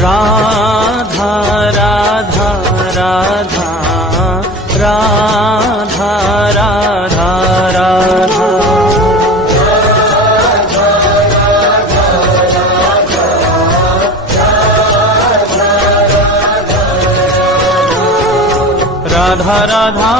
राधा राधा राधा राधा राधा राधा राधा राधा राधा राधा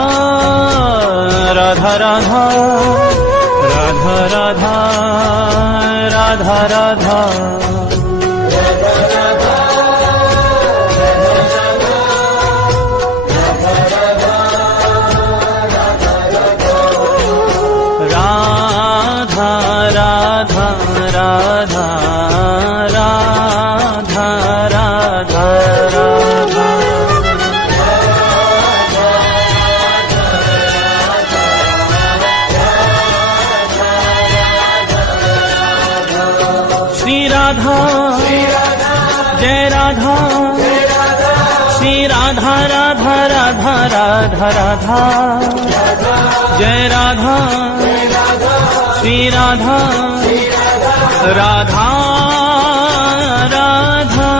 राधा राधा राधा राधा जय राधा श्री राधा राधा राधा राधा राधा जय राधा श्री राधा राधा राधा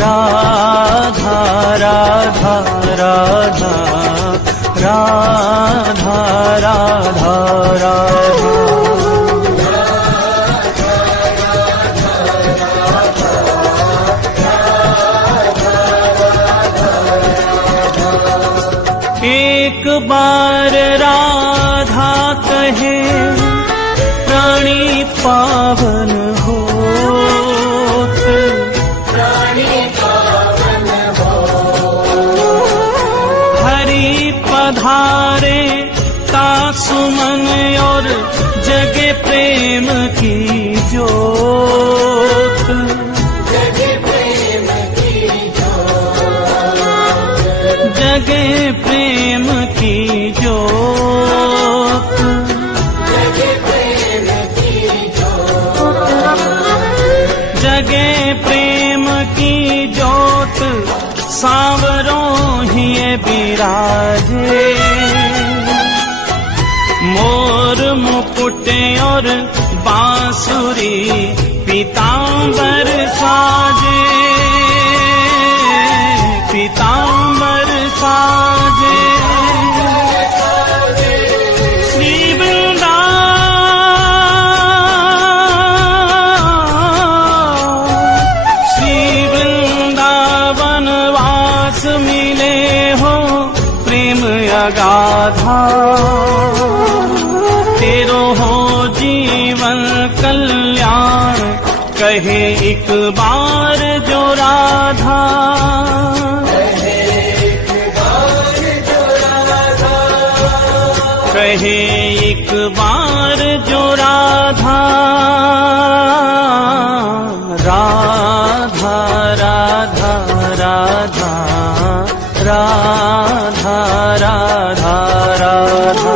राधा राधा राधा राधा राधा राधा एक बार राधा कहे प्राणी पावन हो, प्राणी पावन हो। हरि पधारे का सुमन और जगे प्रेम की जोत, जगे प्रेम की जोत, जगे प्रेम की जोत, जगे प्रेम की जोत, जगे प्रेम की जोत। सांवरों ही बिराजे मोर मुकुट और बांसुरी पीतांबर साजे, पीतांबर साजे। श्री वृंदावन वास मिले हो प्रेम अगाधा, तेरो हो जीवन कल्याण कहे एक बार जो राधा, कहे एक बार जो राधा। राधा राधा राधा राधा राधा राधा राधा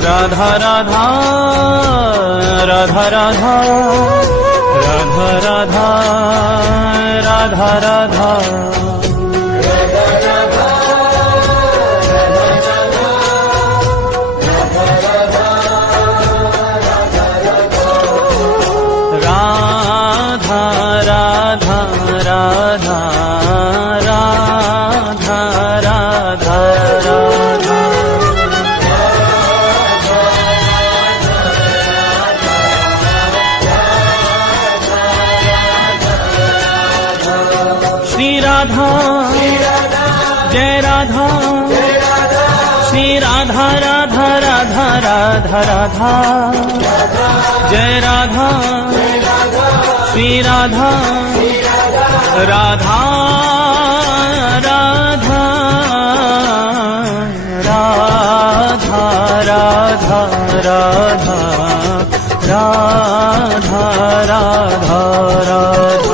राधा राधा राधा राधा राधा राधा जय राधा श्री राधा राधा राधा राधा राधा जय राधा श्री राधा राधा राधा राधा राधा राधा राधा राधा राधा।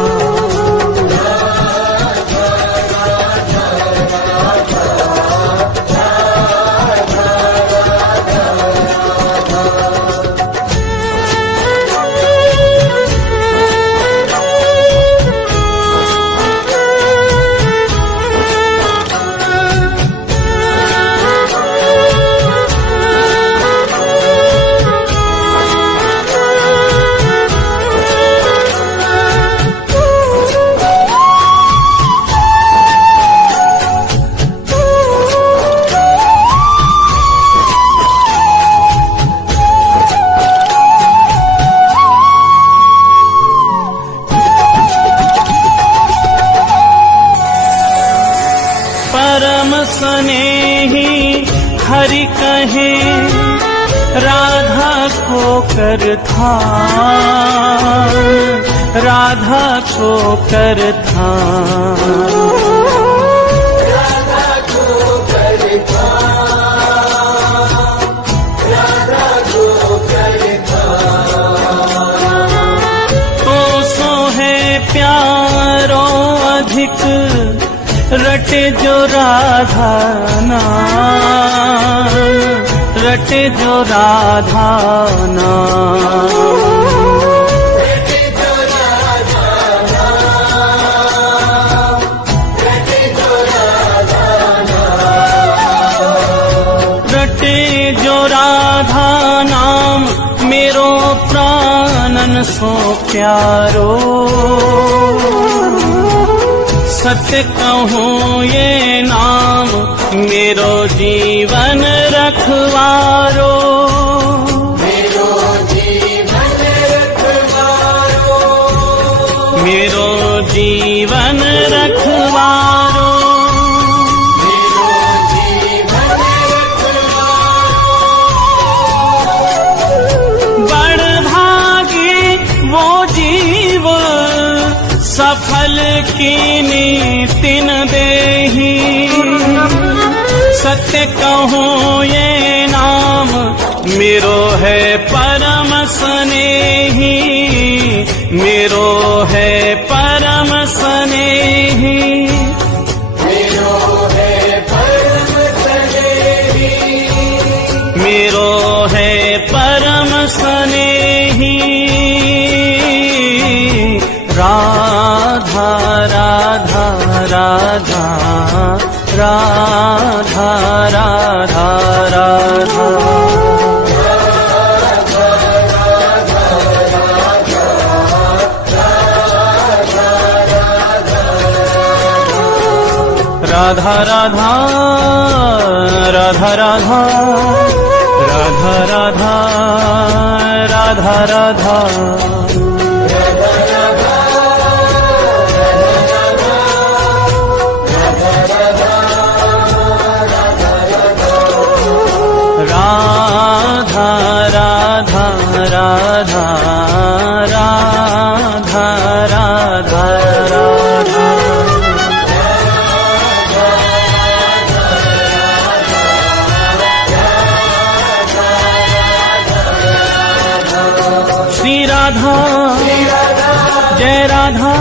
स्नेही हरि कहे राधा को कर ध्यान, राधा को कर ध्यान, राधा को कर ध्यान, राधा को कर ध्यान। तो सो है प्यारो अधिक रटे जो राधा नाम, रटे जो राधा नाम, रटे जो राधा नाम, रटे जो राधा नाम, रटे जो राधा नाम मेरो प्राणन सो प्यारो। सत्य कहूँ ये नाम मेरो जीवन रखवारो, मेरो जीवन रखवारो, मेरो जीवन रखवारो। मेरो जीवन रखवारो। बड़ भागी वो जीव सफल की नीतिन देही। सत्य कहूँ ये नाम मेरो है परम स्नेही, मेरो है परम स्नेही, मेरो है परम स्नेही, मेरो है परम स्नेही। राधा राधा राधा राधा राधा राधा, राधा राधा राधा राधा राधा राधा राधा राधा। राधा राधा राधा राधा राधा राधा। श्री राधा जय राधा,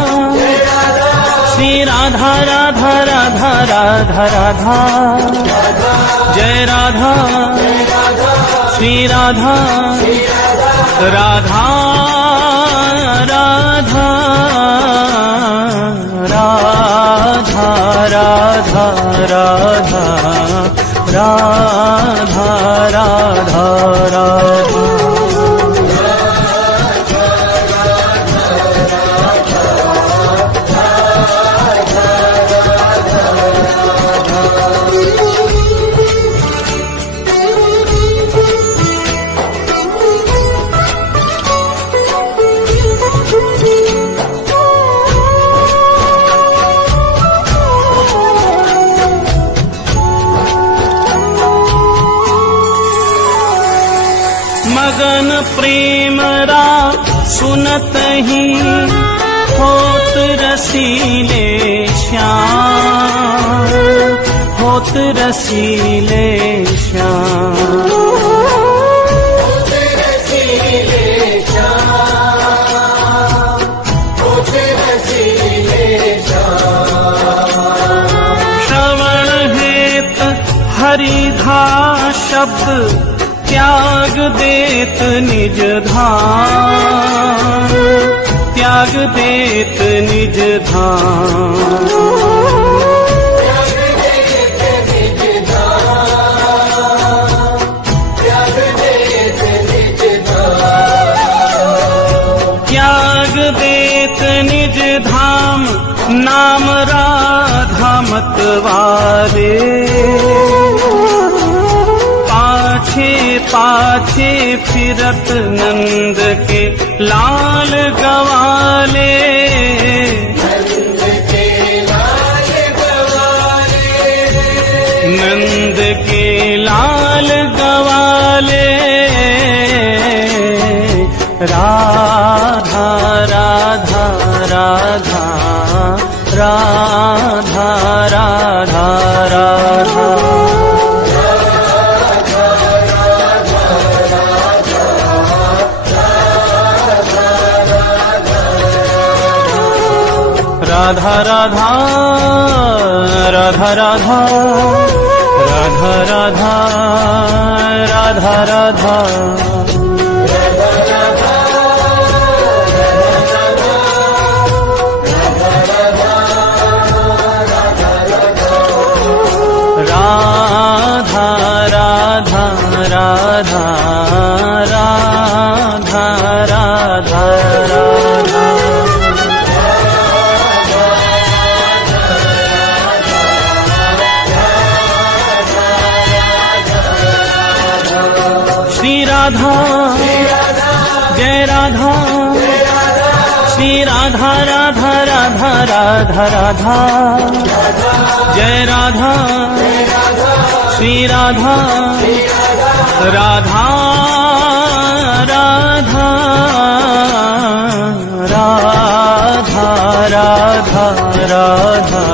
श्री राधा राधा राधा राधा राधा, जय राधा श्री राधा राधा राधा राधा राधा राधा राधा राधा राधा। मगन प्रेम रा सुनत ही होत रसीले श्याम, होत रसीले श्याम, श्रवण हेत हरिधा शब्द त्याग देत निज धाम, त्याग देत निज धाम, त्याग देत निज धाम नाम राधा मतवारे। पाछे पाछे फिरत नंद के लाल गवाले, नंद के लाल गवाले, नंद के लाल गवाले राधा राधा राधा राधा राधा राधा राधा राधा राधा राधा राधा राधा राधा राधा राधा राधा राधा राधा राधा श्री राधा जय राधा श्री राधा राधा राधा राधा राधा जय राधा श्री राधा राधा राधा राधा राधा राधा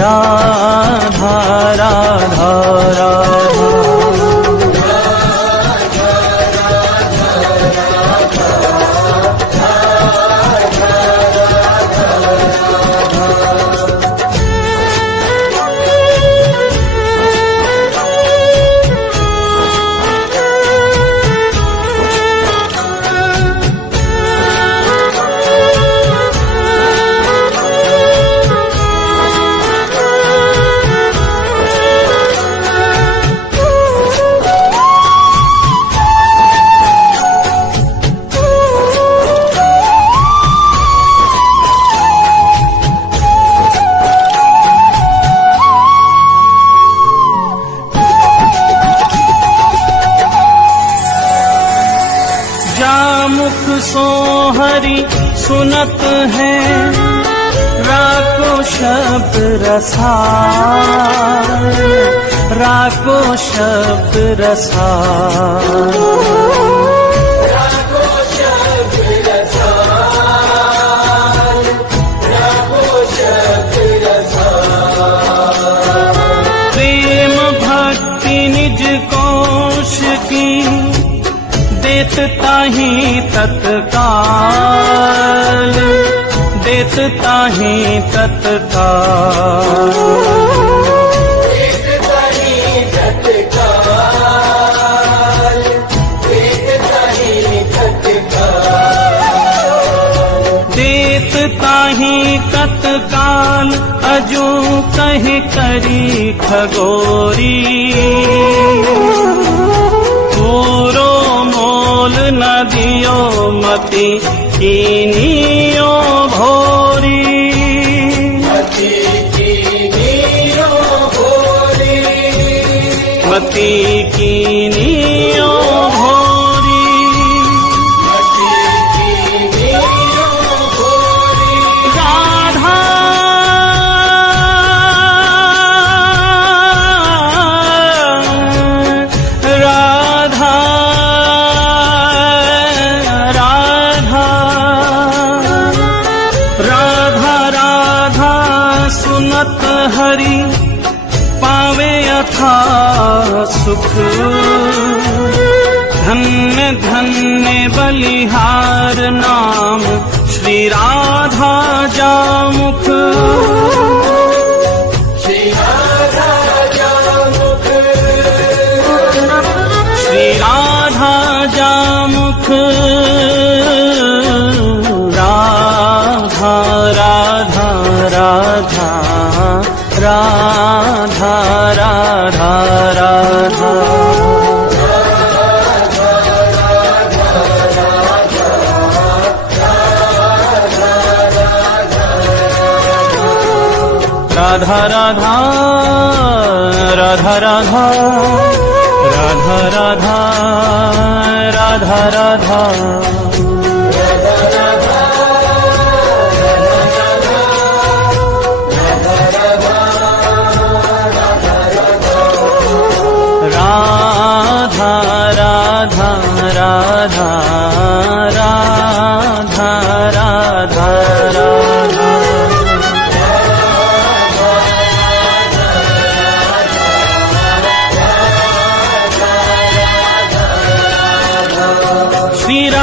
राधा राधा राधा सोहरी सुनत है राको शब्द रसाल राको शब्द रसाल राको शब्द रसाल राको शब्द रसाल प्रेम भक्ति निज कोश की देत ताहि तत्काल देत ताहि तत्काल देत ताहि तत्काल देत ताहि तत्काल देत ताहि तत्काल अजू कहि करी खगोरी पूरो मोल न दियो मति कीनियो भोरी मति कीनियो भोरी मति कीनियो भोरी मति कीनियो भोरी राधा राधा राधा राधा राधा सुनत हरि पावे अथा सुख धन्य धन्य बलिहार नाम श्री राधा जामुख श्री राधा जामुख श्री राधा जामुख राधा राधा राधा राधा राधा राधा राधा राधा राधा राधा राधा राधा राधा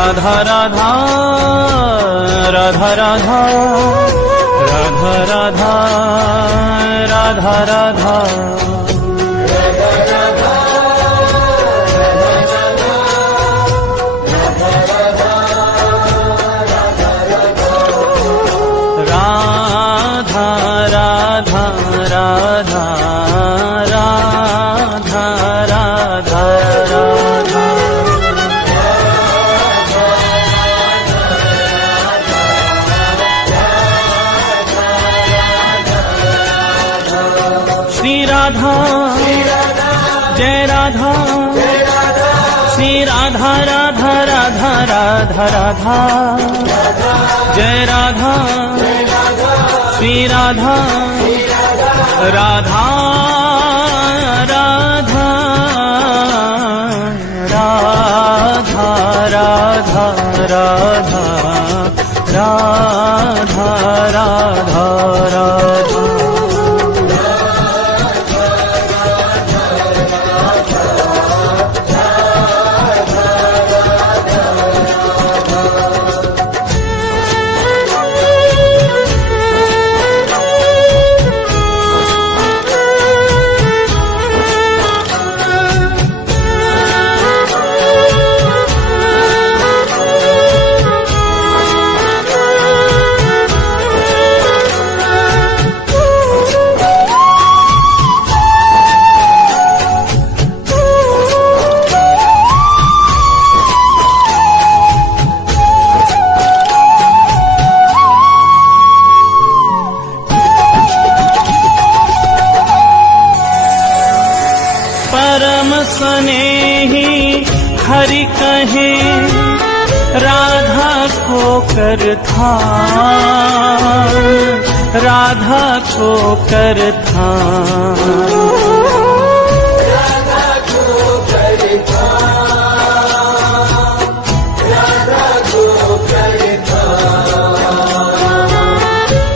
राधा राधा राधा राधा राधा राधा राधा राधा श्री राधा जय राधा श्री राधा राधा राधा राधा राधा जय राधा श्री राधा राधा राधा राधा राधा राधा राधा राधा राधा परम स्नेही हरि कहे राधा को कर था राधा को कर था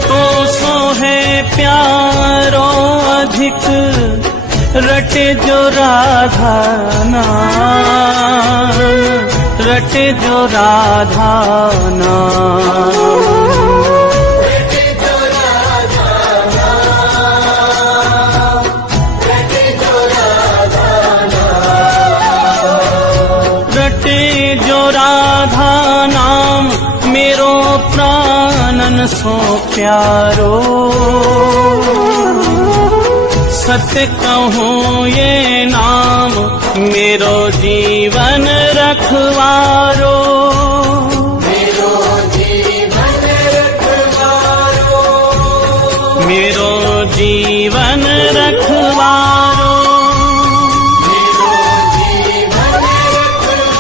तो सो है प्यारो अधिक रटे जो राधा नाम रटे जो राधा नाम रटे जो राधा नाम मेरो प्राणन सो प्यारो सत्य कहूँ ये नाम मेरो जीवन रखवारो मेरो जीवन रखवारो मेरो जीवन रखवारो मेरो जीवन रखवारो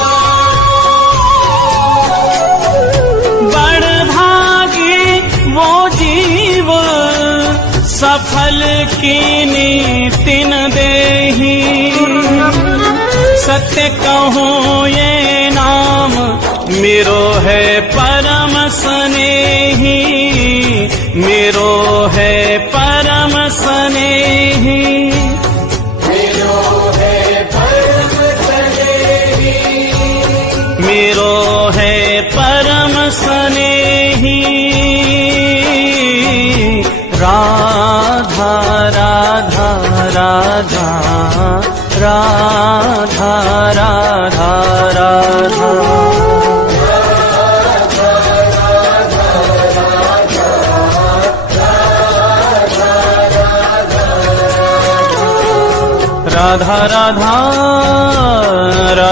बड़ भागी वो जीव सफल की नीतिन देही सत्य कहूँ ये नाम मेरो है परम स्नेही मेरो है परम स्नेही मेरो है परम स्नेही मेरो है परम स्नेही राधा राधा राधा राधा राधा राधा राधा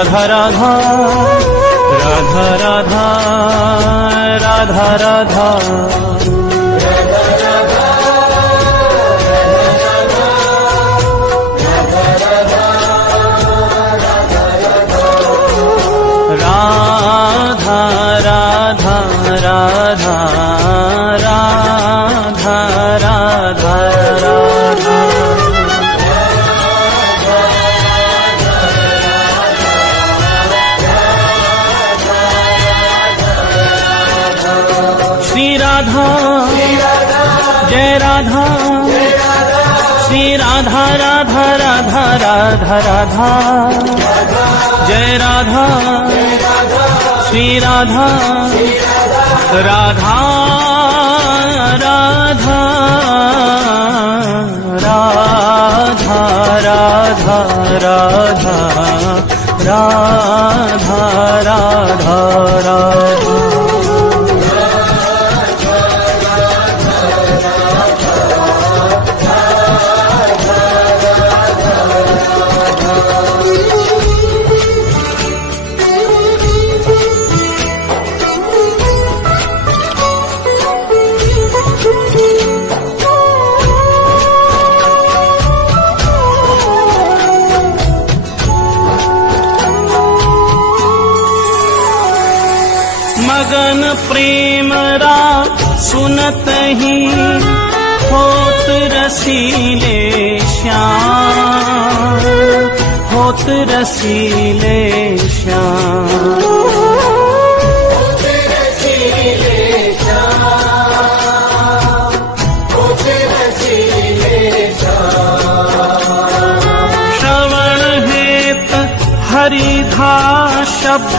राधा राधा राधा राधा राधा राधा राधा श्री राधा जय राधा श्री राधा राधा राधा राधा राधा जय राधा श्री राधा राधा राधा राधा राधा राधा राधा राधा राधा। मगन प्रेम रा सुनत ही होत रसीले श्याम, होत रसीले श्याम। श्रवण हेत हरिधा शब्द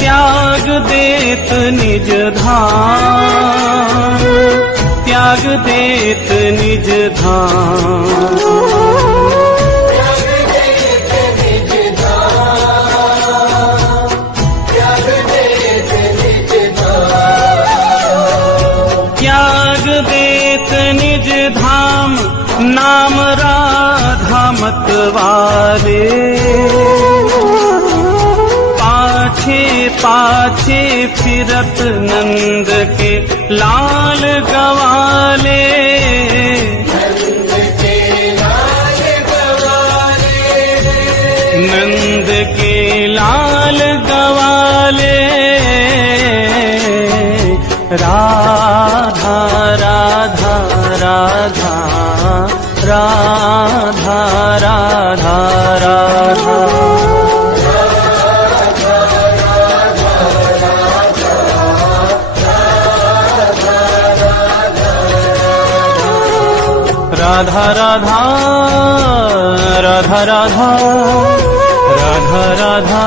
त्याग देत निज धाम, त्याग देत निज धाम। त्याग देत निज धाम नाम राधा मतवारे। पाछे फिरत नंद के लाल गवाले, नंद के लाल गवाले, नंद के लाल गवाले। राधा राधा राधा राधा राधा राधा। राधा राधा राधा राधा राधा राधा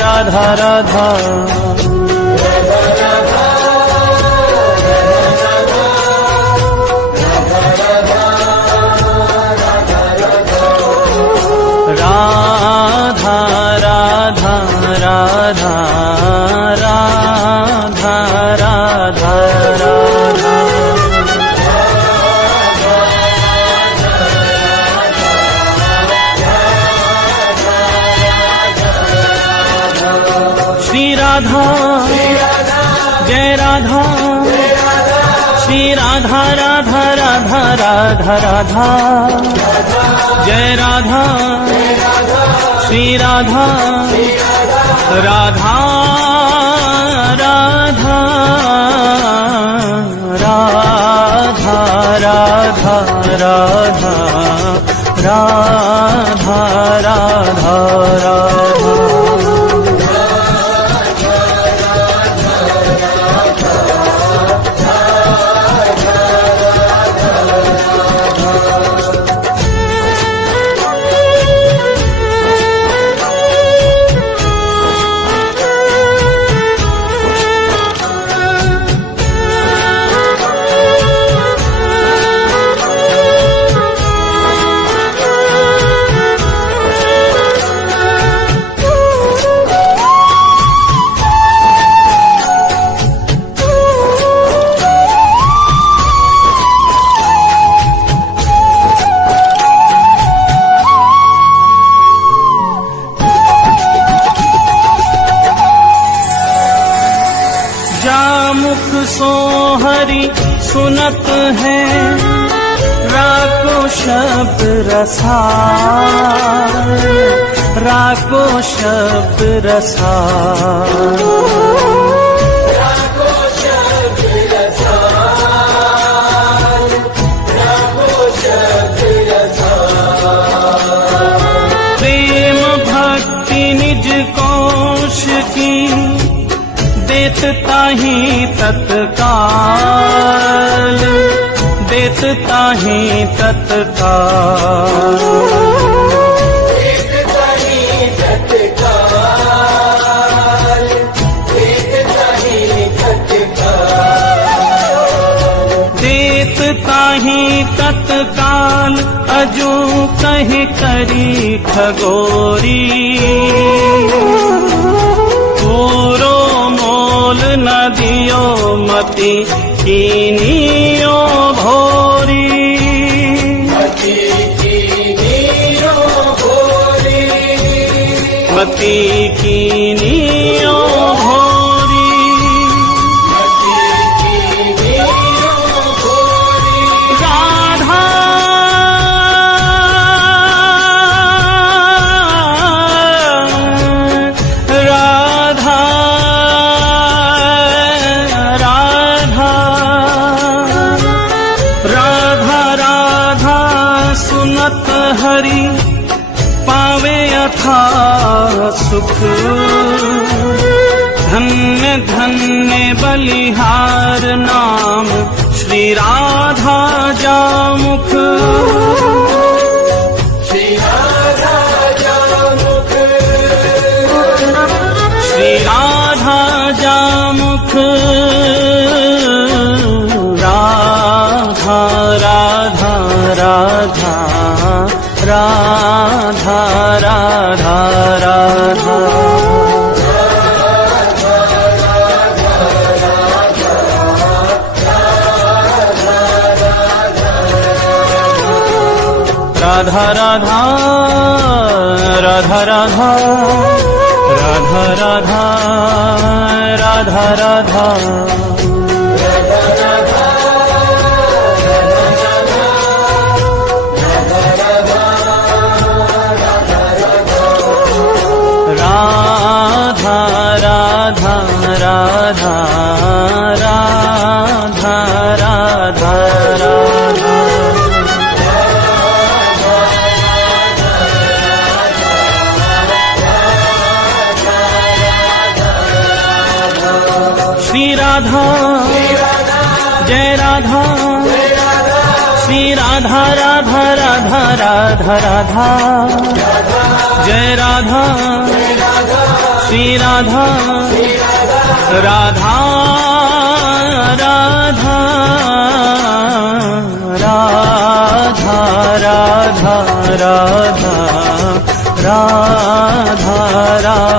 राधा राधा। राधा राधा राधा राधा राधा राधा। श्री राधा जय राधा, श्री राधा राधा राधा राधा राधा। जय राधा श्री राधा राधा राधा राधा राधा राधा राधा राधा राधा। जामुख सोहरी सुनत है राको शब्द रसाल, राको शब्द रसाल। प्रेम भक्ति निज कोश की देत ताहि तत्काल, देत ताहि तत्काल। देत ताहि तत्काल, कहीं करी खगोरी, पूरो मोल न दियो मति कीनियो भोरी। मति कीनियो भोरी, मति कीनियो भोरी, मति कीनियो भोरी। राधा राधा राधा राधा राधा सुनत हरि पावे अथा सुख। धन्य धन्य बलिहार नाम श्री राधा जामुख। श्री राधा जामुख, श्री राधा जामुख। राधा राधा राधा राधा राधा राधा। राधा राधा राधा राधा राधा राधा राधा राधा। राधा राधा राधा राधा राधा राधा। श्री राधा जय राधा, श्री राधा राधा राधा राधा राधा। जय राधा श्री राधा राधा राधा राधा राधा राधा राधा राधा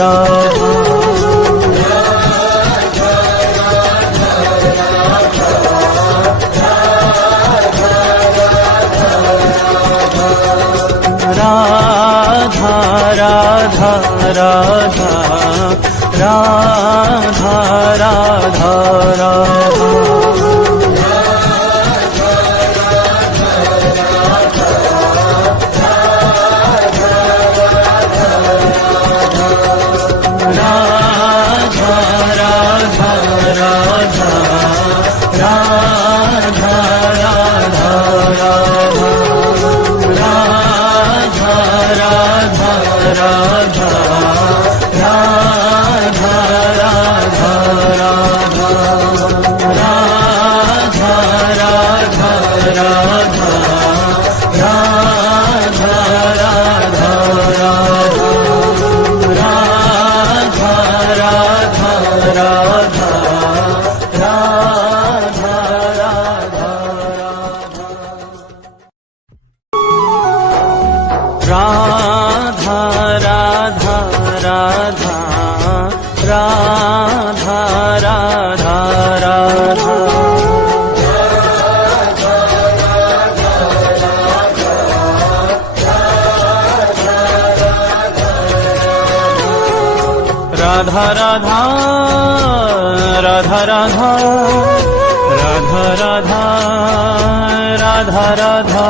राधा। राधा राधा राधा राधा राधा राधा। राधा राधा राधा राधा राधा राधा राधा राधा।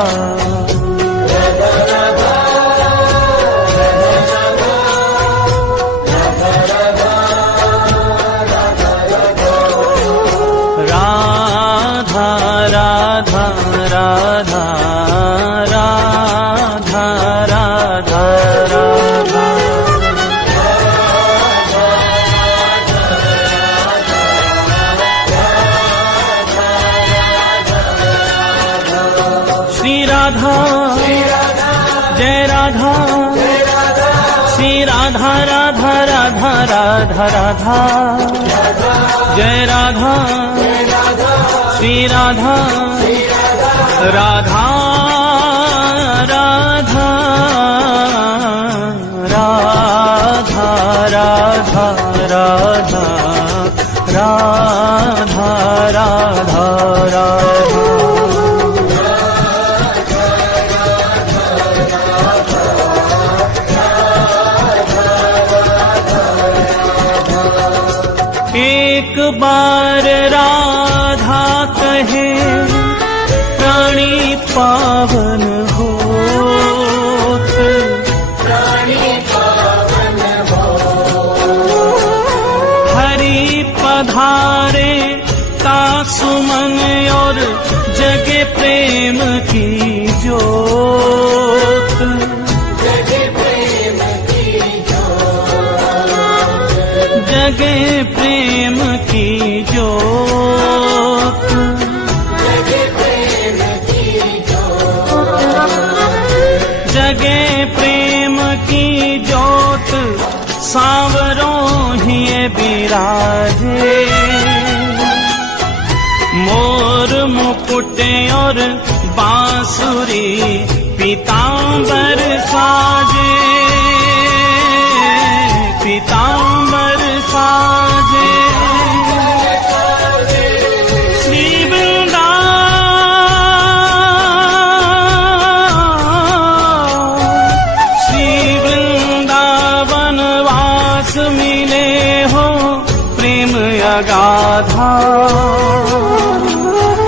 राधा जय राधा श्री राधा राधा राधा राधा राधा जय राधा श्री राधा राधा बार राधा कहे प्राणी पावन होत, प्राणी पावन हो। हरि पधारे ता सुमन और जगे प्रेम की जोत, जगे प्रेम की जोत, जगे प्रेम की जोत, जगे प्रेम की जोत, जगे प्रेम की जोत। सांवरों ही बिराजे मोर मुकुट और बांसुरी पीतांबर साजे, पीतांबर साजे। श्री वृंदावन वास मिले हो प्रेम अगाधा,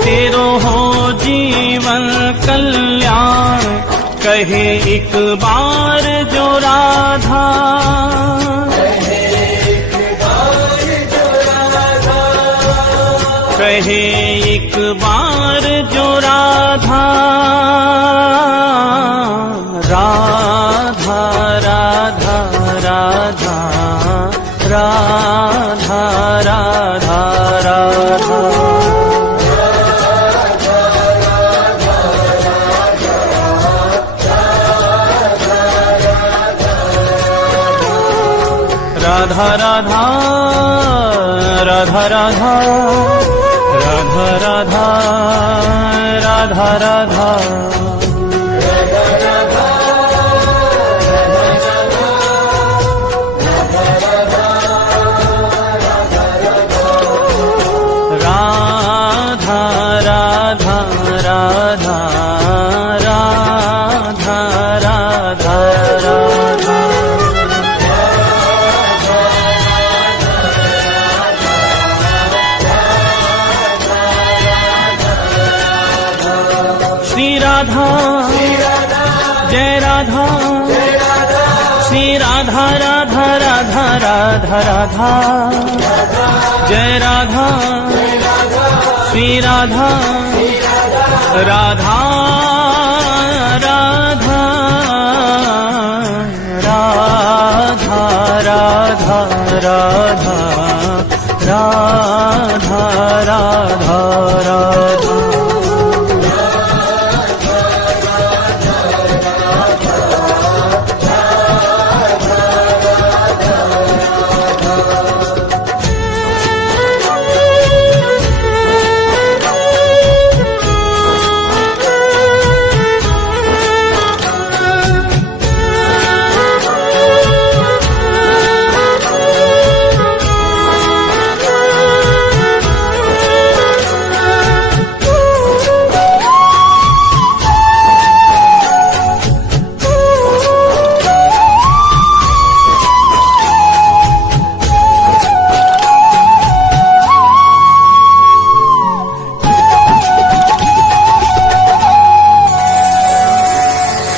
तेरो हो जीवन कल्याण कहे एक बार जो राधा, कहे एक बार जो राधा। राधा राधा राधा राधा राधा राधा। राधा राधा राधा राधा राधा राधा राधा राधा। राधा जय राधा, श्री राधा राधा राधा राधा राधा, जय राधा श्री राधा राधा राधा राधा राधा राधा राधा राधा राधा।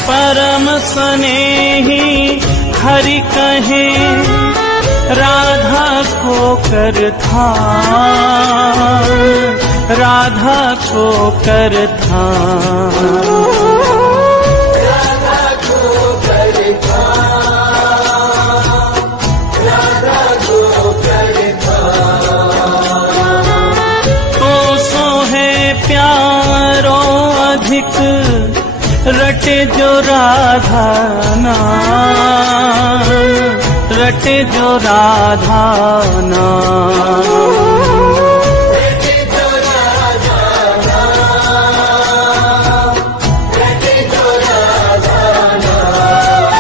परम स्नेही हरि कहे राधा को कर था, राधा को कर था, राधा को कर था, राधा को कर था। तो सो है प्यारो अधिक रटे जो राधा नाम, रटे जो राधा नाम, रटे जो राधा नाम, रटे जो राधा नाम,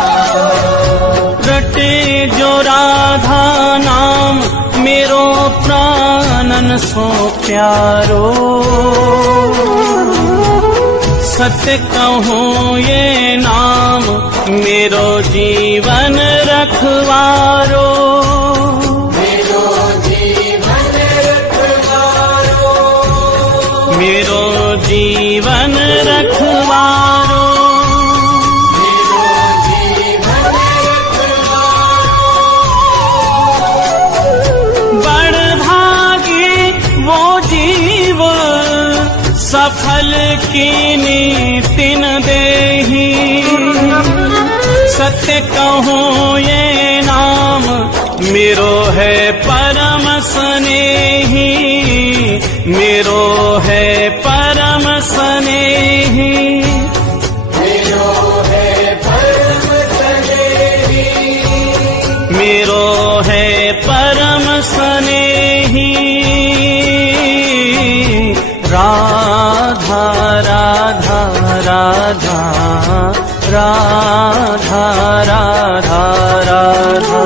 रटे जो राधा नाम। मेरो प्राणन सो प्यारो सत्य कहूँ ये नाम, मेरो जीवन रखवारो, मेरो जीवन कीनी तिन देही, सत्य कहूँ ये नाम मेरो है परम स्नेही, मेरो है परम स्नेही, मेरो है परम स्नेही, मेरो है परम स्नेही। राधा राधा राधा राधा राधा राधा,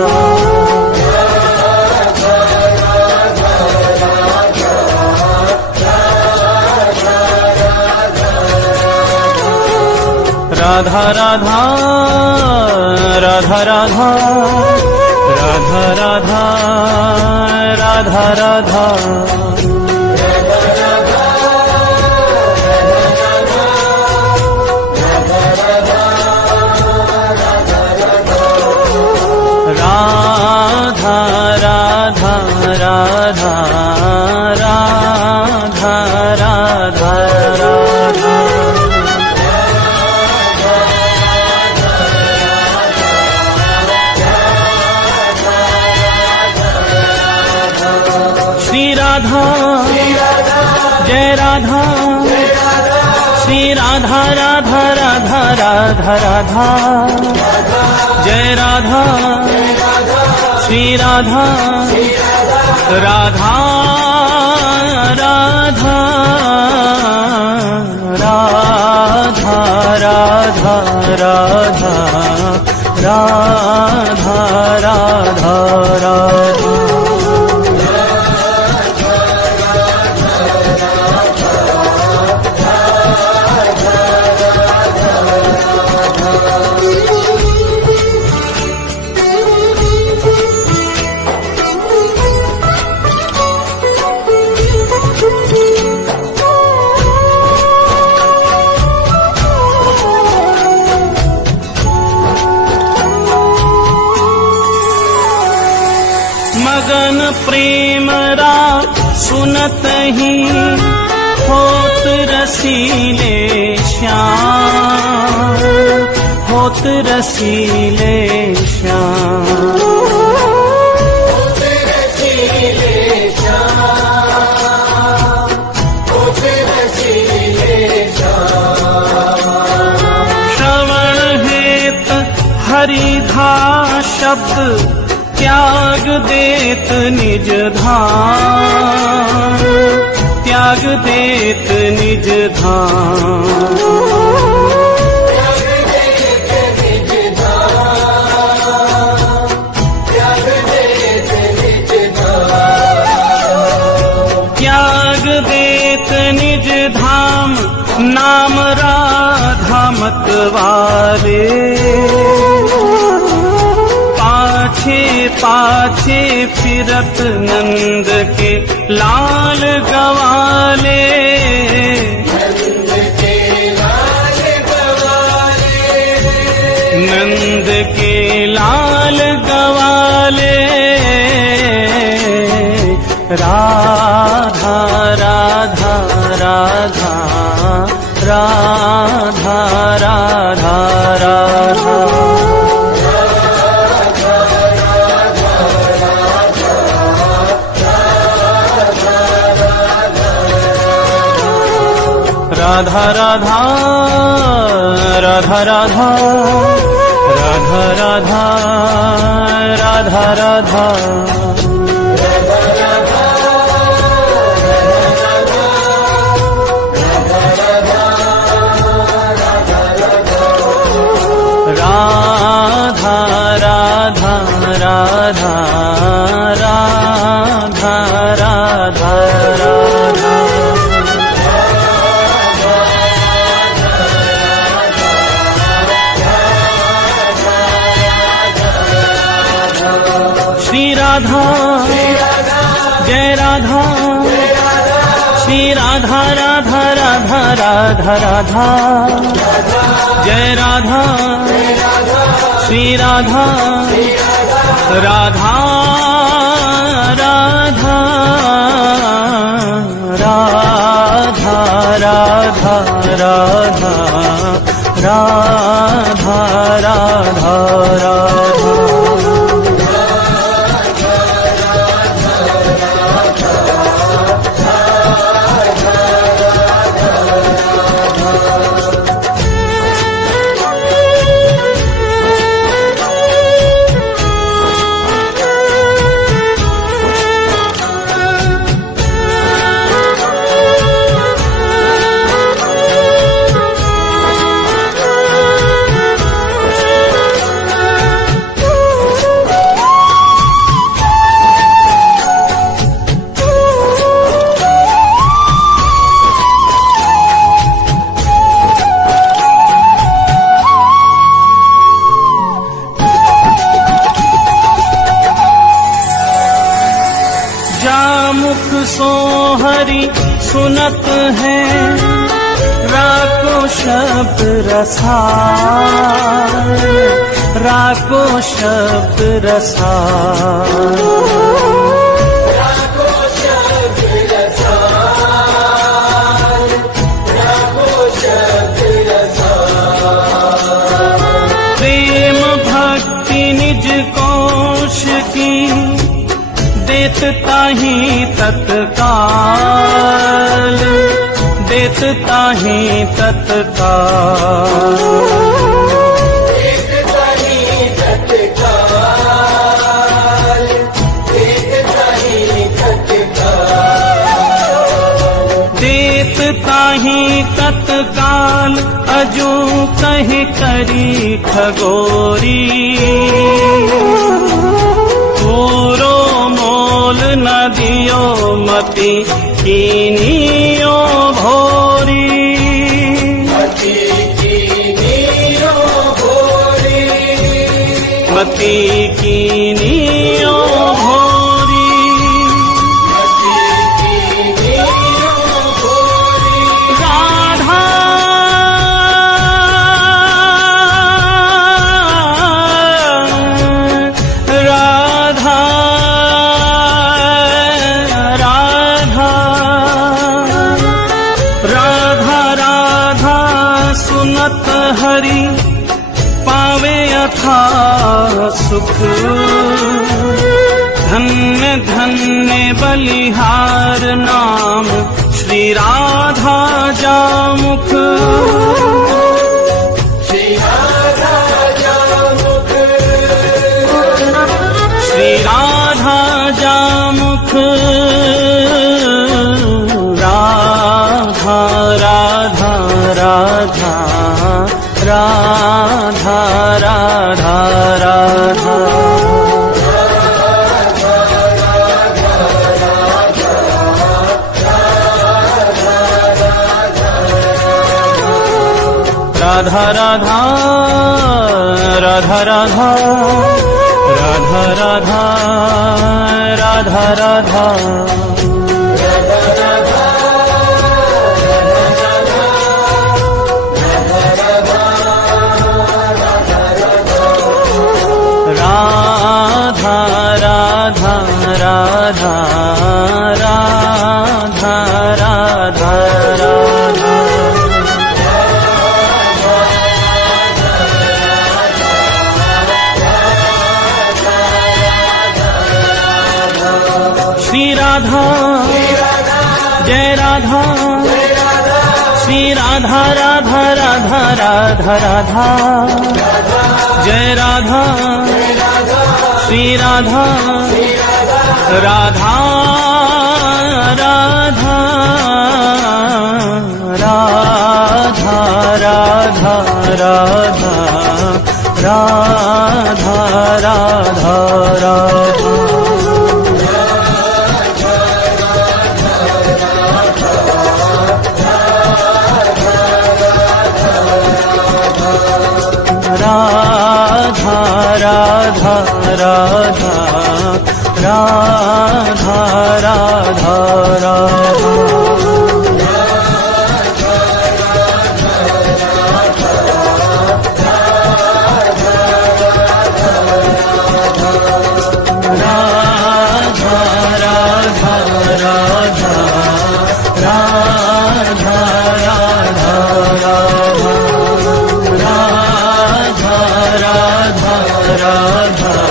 राधा राधा राधा राधा राधा राधा राधा राधा, राधा राधा राधा राधा राधा राधा, श्री राधा जय राधा, श्री राधा राधा राधा राधा राधा, जय राधा श्री राधा राधा राधा राधा राधा राधा राधा राधा राधा, मगन प्रेम रा सुनत ही होत रसीले श्याम, होत रसीले श्याम, श्रवण हेत हरिधा शब्द त्याग देत निज धाम, त्याग देत निज धाम, त्याग देत निज धाम, नाम राधा मतवारे, पाछे पाछे फिरत नंद के लाल गवाले, नंद के लाल गवाले, राधा राधा राधा राधा राधा राधा, राधा राधा राधा राधा राधा राधा राधा राधा, राधा राधा राधा राधा राधा राधा, श्री राधा जय राधा, श्री राधा राधा राधा राधा राधा, जय राधा श्री राधा राधा राधा राधा राधा राधा राधा राधा। मुख सो हरि सुनत है, राको शब्द रसाल, राको शब्द रसाल, राको शब्द रसाल, राको शब्द रसाल। प्रेम भक्ति निज कोश की, देत ताहि तत्काल, देत ताहि तत्काल, देत ताहि तत्काल, देत ताहि तत्काल, देत ताहि तत्काल। अजू कहि करी खगोरी, पूरो मोल न दियो मति कीनियो भोरी, मति कीनियो भोरी, मति कीनियो भोरी, मति कीनियो भोरी। राधा राधा राधा राधा राधा सुनत हरि पावे अथा सुख, धन्य धन्य बलिहार नाम श्री राधा जामुख, श्री राधा जामुख, श्री राधा जामुख। राधा राधा राधा राधा राधा राधा। राधा राधा राधा राधा राधा राधा राधा राधा। राधा राधा राधा राधा राधा राधा। श्री राधा जय राधा, श्री राधा राधा राधा राधा राधा, जय राधा श्री राधा राधा राधा राधा राधा राधा राधा राधा राधा। राधा राधा राधा राधा राधा राधा। राधा राधा राधा